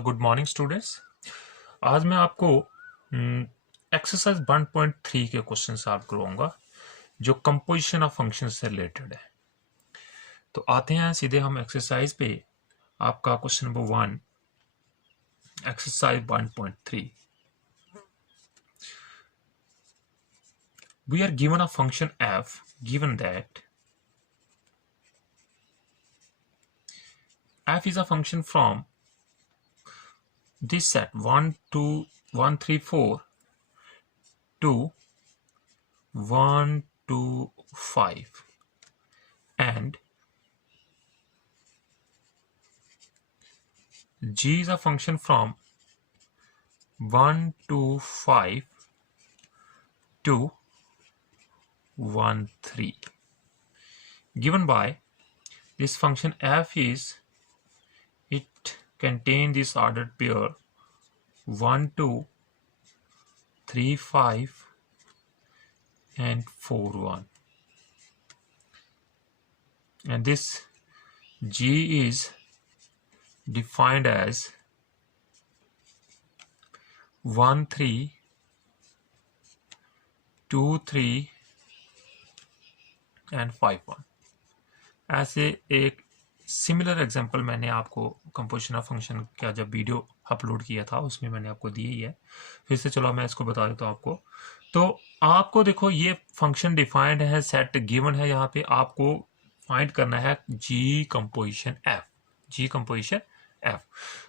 Good morning students. आज मैं आपको एक्सरसाइज 1.3 के क्वेश्चन सॉल्व करवाऊंगा जो कंपोजिशन ऑफ फंक्शन से रिलेटेड है। तो आते हैं सीधे हम एक्सरसाइज पे। आपका question number 1, exercise 1.3। We are given a function f given that f is a function from this set 1 to 1 3 4 to 1 to 5 and g is a function from 1 to 5 to 1 3 given by this function f is it contain this ordered pair 1 2 3 5 and 4 1 and this g is defined as 1 3 2 3 and 5 1। ऐसे एक similar example मैंने आपको composition of function का जब video upload किया था उसमें मैंने आपको दी ही है। फिर से चलो मैं इसको बता देता हूँ आपको। तो आपको देखो ये फंक्शन डिफाइंड है, सेट गिवन है, यहाँ पे आपको फाइंड करना है जी कंपोजिशन एफ। जी कंपोजिशन एफ।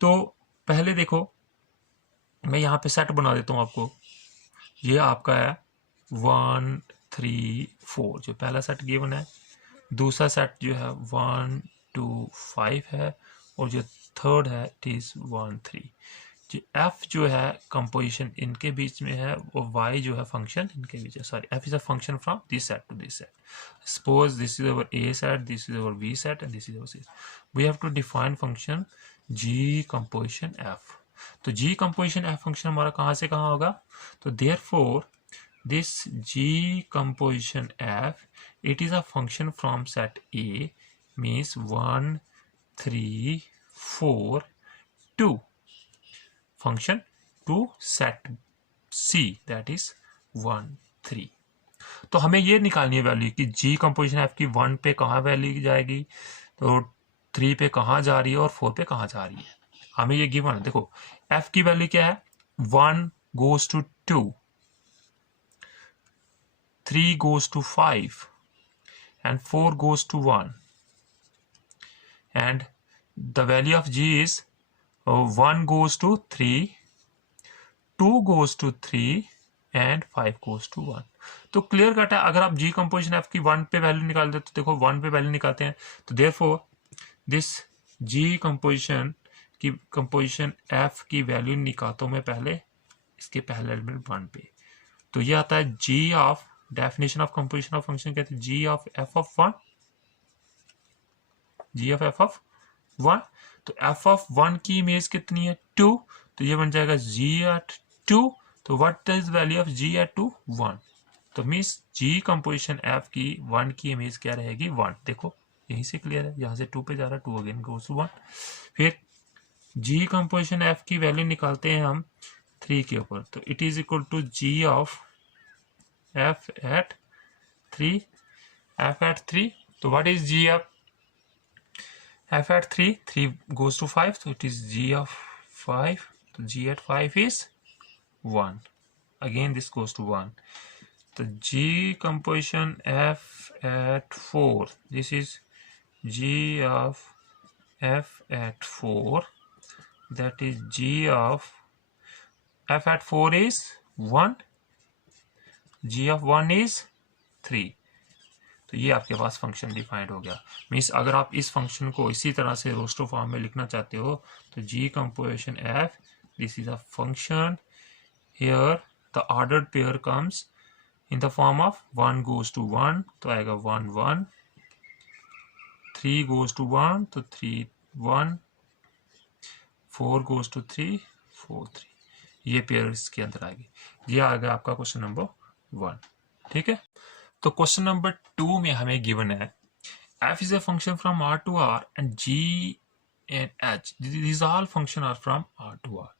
तो पहले देखो मैं यहाँ पे सेट बना देता हूँ आपको। ये आपका है 1 3 4 जो पहला सेट गिवन है। दूसरा सेट जो है 1 2 5 है और जो थर्ड है इट इज 1 3। जो एफ जो है कंपोजिशन इनके बीच में है और वाई जो है फंक्शन इनके बीच है। Sorry, F is a function from this set to this set. Suppose this is our A set, this is our B set and this is our C. We have to define function G composition F. तो G composition F function हमारा कहाँ से कहाँ होगा? तो therefore this G composition F, it is a function from set A, means 1 3 4 2 function to set C, that is 1 3। तो हमें ये निकालनी है वैल्यू कि G कंपोजिशन F की 1 पे कहाँ वैल्यू जाएगी, तो 3 पे कहाँ जा रही है और 4 पे कहाँ जा रही है। हमें ये गिवन है। देखो F की वैल्यू क्या है? 1 goes to 2, 3 goes to 5 and 4 goes to 1 and the value of G is 1 goes to 3, 2 goes to 3 and 5 goes to 1। तो क्लियर कट है। अगर आप G कंपोजिशन F की 1 पे वैल्यू निकालते तो देखो 1 पे वैल्यू निकालते हैं तो देयरफॉर दिस G कंपोजिशन की कंपोजिशन F की वैल्यू निकालता हूं मैं पहले इसके पहले एलिमेंट 1 पे। तो ये आता है G of definition of composition of function कहते हैं G of F of 1, G of F of 1। तो एफ ऑफ 1 की इमेज कितनी है? 2, तो ये बन जाएगा जी एट 2। तो what is value of G at 2? 1। तो मीन्स जी कंपोजिशन एफ की 1 की इमेज क्या रहेगी? 1। देखो यहीं से क्लियर है, यहाँ से 2 पे जा रहा है, 2 अगेन गोस टू 1। फिर जी कंपोजिशन एफ की वैल्यू निकालते हैं हम 3 के ऊपर, तो it is equal to G of f at 3, f at 3। तो what is g of f at 3? 3 goes to 5, so it is g of 5। तो g at 5 is 1। Again this goes to 1। तो g composition f at 4, this is g of f at 4, that is g of f at 4 is 1, g of 1 is 3। तो ये आपके पास function defined हो गया। Means अगर आप इस फंक्शन को इसी तरह से रोस्टर फॉर्म में लिखना चाहते हो तो g composition f, this is a function, here the ordered pair comes in the form of 1 goes to 1, तो आएगा 1 1, 3 goes to 1 तो 3 1, 4 goes to 3 4 3। ये पेयर इसके अंदर आएगी। ये आ गया आपका क्वेश्चन नंबर 1। ठीक है। तो क्वेश्चन नंबर 2 में हमें गिवन है f is a function from R to R and G and h. These all functions are from R to R.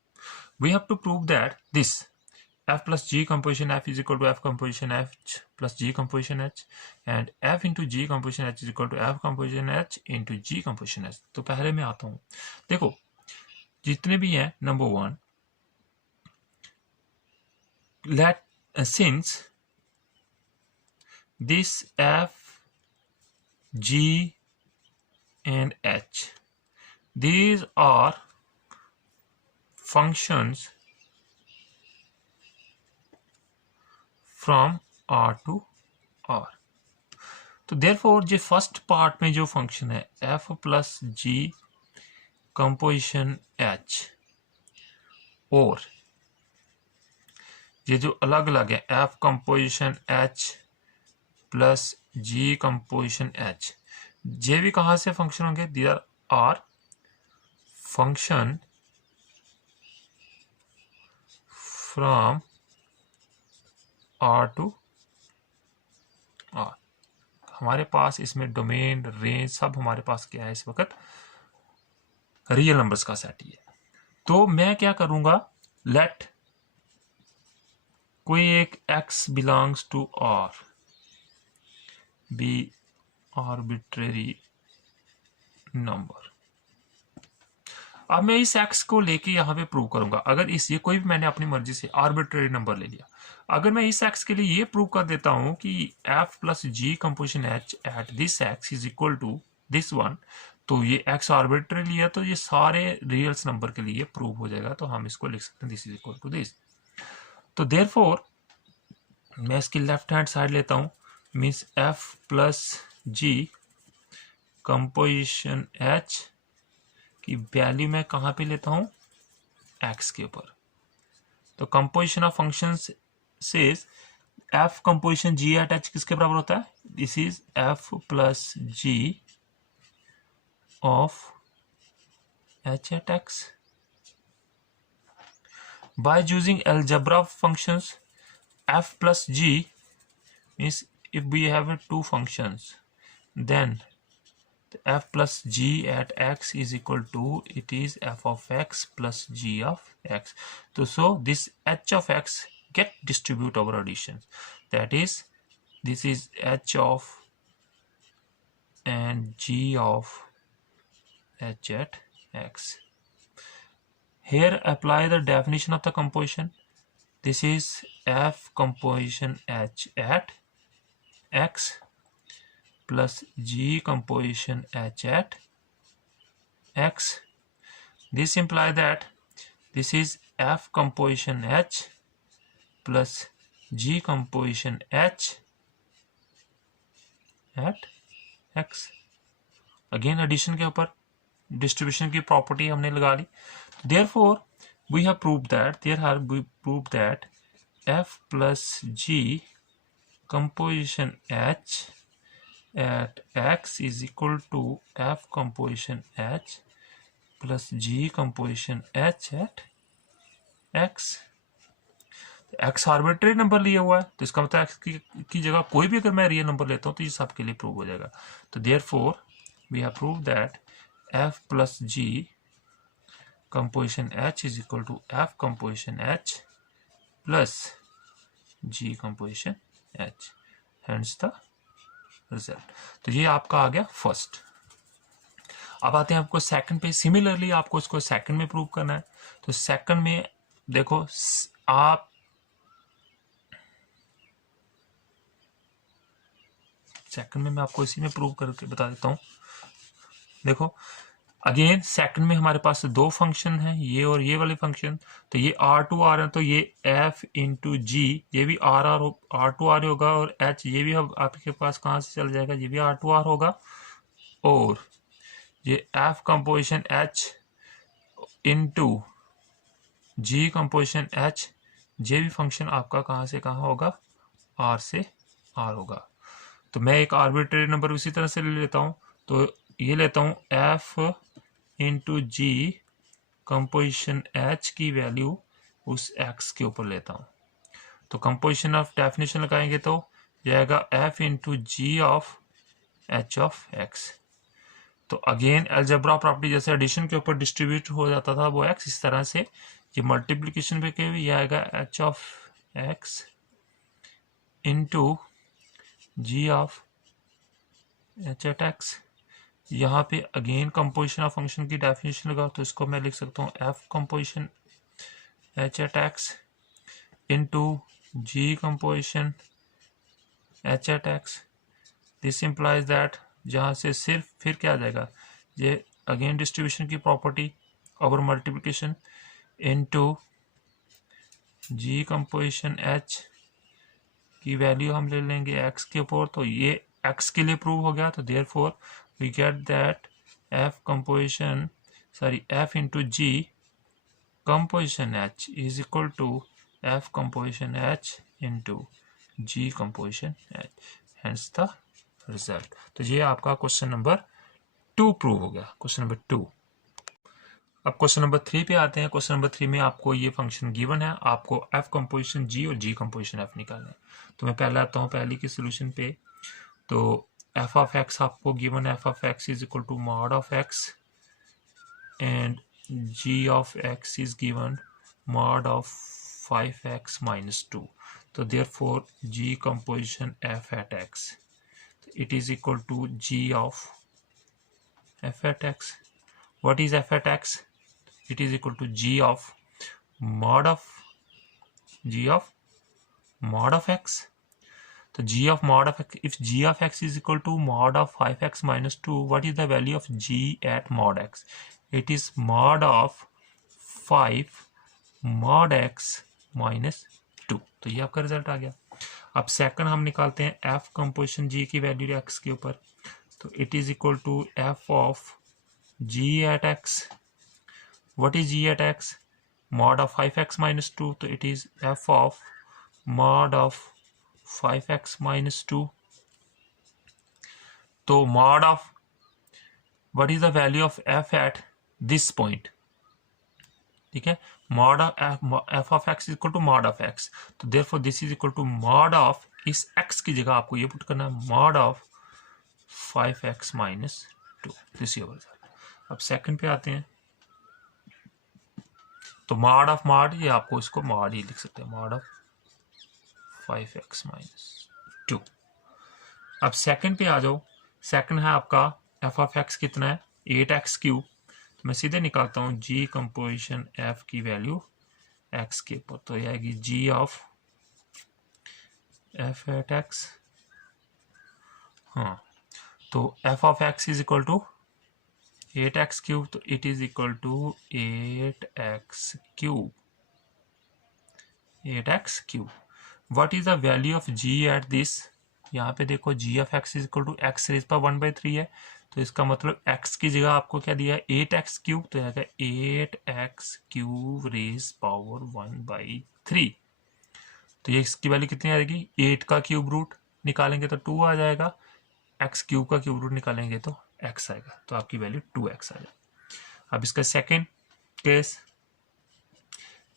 We have to prove that this f plus g composition f is equal to f composition h plus g composition h, and f into g composition h is equal to f composition h into g composition h. तो पहले मैं आता हूँ, देखो जितने भी हैं, number one, let since this f, g and h, these are functions from R to R. तो therefore जो फर्स्ट पार्ट में जो फंक्शन है f plus G composition h, और ये जो अलग अलग है f composition h plus g composition h, ये भी कहाँ से फंक्शन होंगे? There are function from R to R. हमारे पास इसमें डोमेन, रेंज सब हमारे पास क्या है इस वक्त? रियल नंबर्स का सेट ही है. तो मैं क्या करूंगा, लेट कोई एक x belongs to R be arbitrary number. अब मैं इस x को लेके यहाँ पे प्रूव करूंगा. अगर इस ये कोई भी मैंने अपनी मर्जी से आर्बिट्रेरी नंबर ले लिया, अगर मैं इस x के लिए ये प्रूव कर देता हूं कि f plus G composition h at this x is equal to this one, तो ये x आर्बिट्रेरी है, तो ये सारे रियल्स नंबर के लिए प्रूव हो जाएगा. तो हम इसको लिख सकते हैं this is equal to this. तो देयरफॉर मैं इसकी लेफ्ट हैंड साइड लेता हूं, means f plus G composition h की वैल्यू मैं कहाँ पे लेता हूँ? x के ऊपर. तो composition of functions says f composition g at h किसके बराबर होता है? This is f plus g of h at x. By using algebra functions, f plus g means if we have two functions, then f plus g at x is equal to, it is f of x plus g of x. So this h of x get distribute over addition, that is this is h of and g of h at x. Here apply the definition of the composition. This is f composition h at x plus g composition h at x. This implies that this is f composition h plus g composition h at x. Again addition के ऊपर distribution की property हमने लगा ली. Therefore we have proved that f plus g composition h at x is equal to f composition h plus g composition h at x. x arbitrary number लिया हुआ है, तो इसका मतलब x की जगह कोई भी अगर मैं रियल नंबर लेता हूं तो ये सबके लिए प्रूव हो जाएगा. तो therefore we have prove that f plus g composition h is equal to f composition h plus g composition h, hence the result. तो ये आपका आ गया फर्स्ट. अब आते हैं आपको सेकंड पे. सिमिलरली आपको इसको सेकंड में प्रूव करना है. तो सेकंड में देखो, आप सेकंड में मैं आपको इसी में प्रूव करके बता देता हूं. देखो अगेन सेकंड में हमारे पास दो फंक्शन हैं, ये और ये वाले फंक्शन. तो ये r टू r है, तो ये f इंटू जी, ये भी r टू r होगा, और h ये भी आपके पास कहाँ से चल जाएगा, ये भी r टू r होगा. और ये f composition h into G composition h, ये भी फंक्शन आपका कहाँ से कहाँ होगा, r से r होगा. तो मैं एक आर्बिट्रेरी नंबर उसी तरह से ले लेता हूँ. तो ये लेता हूँ f into G composition h की वैल्यू उस x के ऊपर लेता हूँ. तो कंपोजिशन ऑफ डेफिनेशन लगाएंगे तो जाएगा f into G of h of x. तो अगेन अलजेब्रा प्रॉपर्टी जैसे एडिशन के ऊपर डिस्ट्रीब्यूट हो जाता था वो एक्स, इस तरह से ये मल्टीप्लिकेशन पे के ये आएगा H of X into G of H at X. यहाँ पे अगेन कंपोजिशन ऑफ फंक्शन की डेफिनेशन लगा, तो इसको मैं लिख सकता हूँ F composition H at X into G composition H at X. This implies that, जहाँ से सिर्फ फिर क्या आ जाएगा, ये अगेन डिस्ट्रीब्यूशन की property over multiplication into G composition H की वैल्यू हम ले लेंगे एक्स के ऊपर, तो ये एक्स के लिए प्रूव हो गया। तो therefore we get that F composition F into G composition H is equal to F composition H into G composition H, hence the result. तो ये आपका क्वेश्चन नंबर 2 प्रूव हो गया, क्वेश्चन नंबर 2। अब क्वेश्चन नंबर 3 पे आते हैं। Question number 3 में आपको ये फंक्शन गिवन है, आपको एफ कंपोजिशन जी और जी कंपोजिशन एफ निकालना है। तो मैं पहले आता हूँ पहली की सोल्यूशन पे। तो एफ ऑफ एक्स आपको गिवन है, F of X is equal to mod of X and G of X is given mod of 5x minus 2. तो therefore g composition f at x, it is equal to g of f at x. What is f at x? It is equal to g of mod of x. So g of mod of x, if g of x is equal to mod of 5x minus 2, what is the value of g at mod x? It is mod of 5 mod x minus 2. तो ये आपका result आ गया। अब second हम निकालते हैं f composition g की value x के ऊपर। तो it is equal to f of g at x. What is g at x? Mod of 5x minus 2. तो it is f of mod of 5x minus 2. तो mod of, what is the value of f at this point? ठीक है, mod of f of x is equal to mod of x. तो therefore this is equal to mod of, इस x की जगह आपको ये put करना है mod of 5x minus 2. This your result. अब सेकंड पे आते हैं। तो mod of mod, ये आपको इसको mod ही लिख सकते हैं, mod of 5x minus 2. अब सेकंड पे आ जाओ। सेकंड है आपका f of x कितना है, 8x क्यूब। तो मैं सीधे निकालता हूँ g कंपोजिशन f की वैल्यू x के ऊपर। तो ये आएगी g of f at x। हाँ, तो f of x is equal to 8x cube. तो it is equal to 8x cube, 8x cube. What is the value of g at this? यहाँ पे देखो g of x is equal to x raise पर 1/3 है। तो इसका मतलब x की जगह आपको क्या दिया है, 8x क्यूब। तो आएगा 8x क्यूब रेज पावर 1/3। तो ये इसकी वैल्यू कितनी आएगी, 8 का क्यूब रूट निकालेंगे तो 2 आ जाएगा, x क्यूब का क्यूब रूट निकालेंगे तो x आएगा। तो आपकी वैल्यू 2x आ जाएगी। अब इसका second case,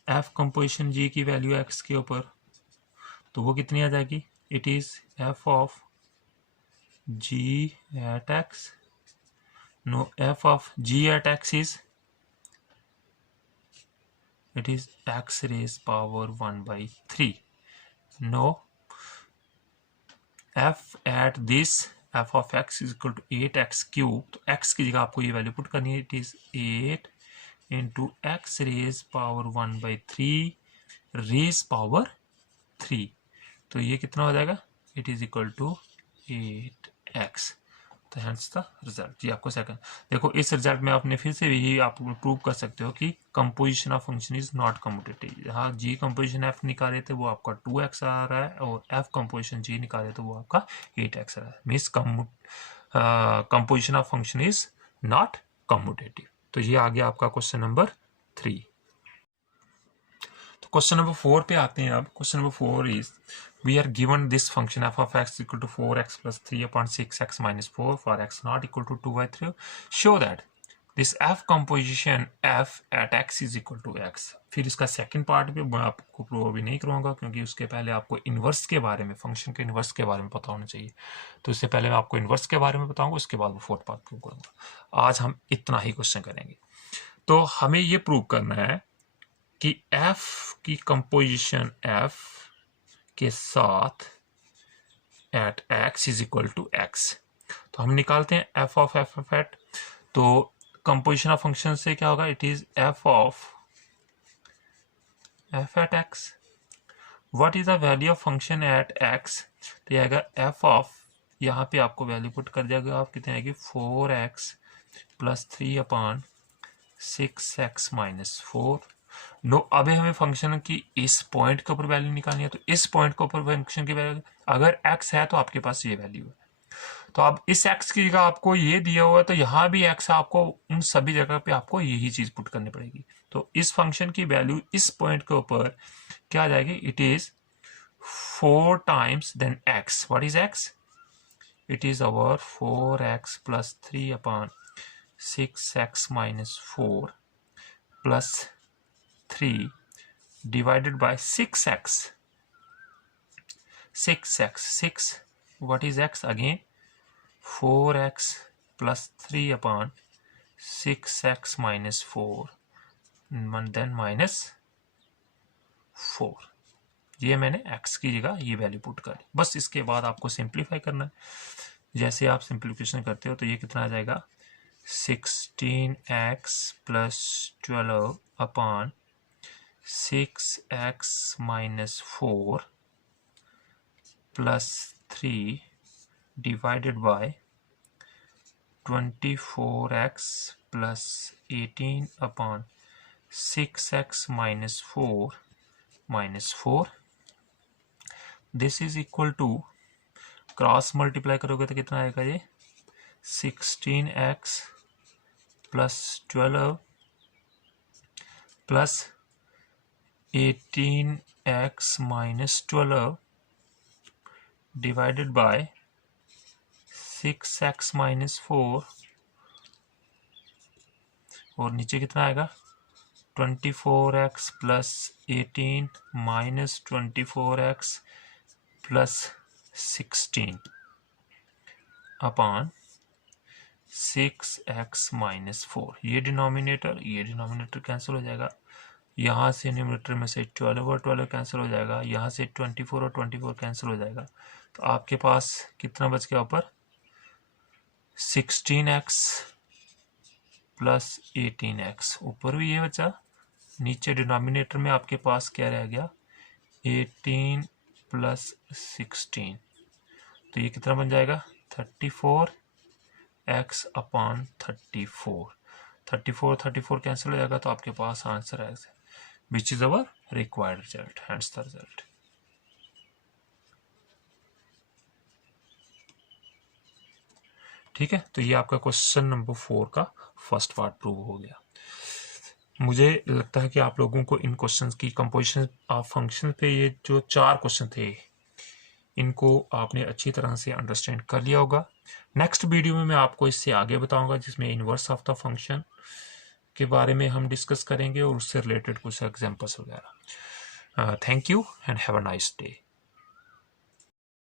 f composition g की वैल्यू x के ऊपर। तो वो कितनी आ जाएगी, it is f of g at x। No, f of g at x is, it is x raised power 1/3. No, f at this, f of x is equal to 8x cube. तो x की जगह आपको ये value put करनी है, it is 8 into x raised power 1/3 raised power 3. तो ये कितना हो जाएगा, it is equal to 8x. तो हेंस द रिजल्ट। ये आपको सेकंड देखो, इस रिजल्ट में आपने फिर से यही आप प्रूव कर सकते हो कि composition of function is not commutative. यहाँ जी कंपोजिशन एफ निकाले थे वो आपका 2x आ रहा है, और एफ कंपोजिशन जी निकाले तो वो आपका 8x आ रहा है। Means composition of function is not commutative. तो ये आ गया आपका क्वेश्चन नंबर 3। तो क्वेश्चन नंबर 4 पे आते हैं। अब question number 4 is, we are given this function f of x equal to 4x plus 3 upon 6x minus 4 for x not equal to 2/3. Show that this f composition f at x is equal to x. फिर इसका second part भी मैं आपको prove अभी नहीं करूँगा, क्योंकि उसके पहले आपको इन्वर्स के बारे में, फंक्शन के इन्वर्स के बारे में पता होना चाहिए। तो इससे पहले मैं आपको इन्वर्स के बारे में बताऊंगा, उसके बाद वो फोर्थ पार्ट प्रूव करूँगा। आज हम इतना ही क्वेश्चन करेंगे। तो हमें ये प्रूव करना है कि एफ की कंपोजिशन एफ के साथ at x is equal to x. तो हम निकालते हैं एफ ऑफ एफ एट। तो कंपोजिशन ऑफ फंक्शन से क्या होगा, it is f of f at x. What is the value of function at x? तो ये आएगा एफ ऑफ, यहाँ पे आपको वैल्यू पुट कर दिया, आप कितने आएगी 4x plus 3/6x minus 4। No, अभी हमें फंक्शन की इस पॉइंट के ऊपर वैल्यू निकालनी है। तो इस पॉइंट के ऊपर फंक्शन की वैल्यू, अगर x है तो आपके पास ये वैल्यू है। तो अब इस x की जगह आपको ये दिया हुआ है, तो यहाँ भी x है, आपको उन सभी जगह पे आपको यही चीज पुट करनी पड़ेगी। तो इस फंक्शन की वैल्यू इस पॉइंट के ऊपर क्या आ जाएगी, it is 4 times then x. What is x? It is our 4x plus 3/6x minus 4 plus 3 divided by 6x. 6. What is x again? 4x plus 3/6x minus 4 and then minus 4. ये मैंने x की जगह ये value put कर, बस इसके बाद आपको सिंप्लीफाई करना है। जैसे आप सिंप्लीफिकेशन करते हो तो ये कितना आ जाएगा, 16x plus 12/6x minus 4 plus 3 divided by 24x plus 18/6x minus 4 minus 4। This is equal to, cross multiply करोगे तो कितना आएगा, ये 16x plus 12 plus 18x minus 12 divided by 6x minus 4, और नीचे कितना आएगा 24x plus 18 minus 24x plus 16/6x minus 4। ये डिनोमिनेटर कैंसिल हो जाएगा, यहाँ से न्यूमरेटर में से 12 और 12 कैंसिल हो जाएगा, यहाँ से 24 और 24 कैंसिल हो जाएगा। तो आपके पास कितना बच गया ऊपर, 16x प्लस 18x, ऊपर भी ये बचा, नीचे डिनोमिनेटर में आपके पास क्या रह गया, 18 प्लस 16। तो ये कितना बन जाएगा, 34x अपॉन 34 कैंसिल हो जाएगा, तो आपके पास आंसर है which is our required result, hence the result. ठीक है, तो ये आपका क्वेश्चन नंबर 4 का फर्स्ट पार्ट प्रूव हो गया। मुझे लगता है कि आप लोगों को इन क्वेश्चंस की कंपोजिशन ऑफ फंक्शन पे ये जो 4 क्वेश्चन थे, इनको आपने अच्छी तरह से अंडरस्टैंड कर लिया होगा। नेक्स्ट वीडियो में मैं आपको इससे आगे बताऊंगा, जिसमें इनवर्स ऑफ द फंक्शन के बारे में हम डिस्कस करेंगे और उससे रिलेटेड कुछ एग्जांपल्स वगैरह। Thank you and have a nice day.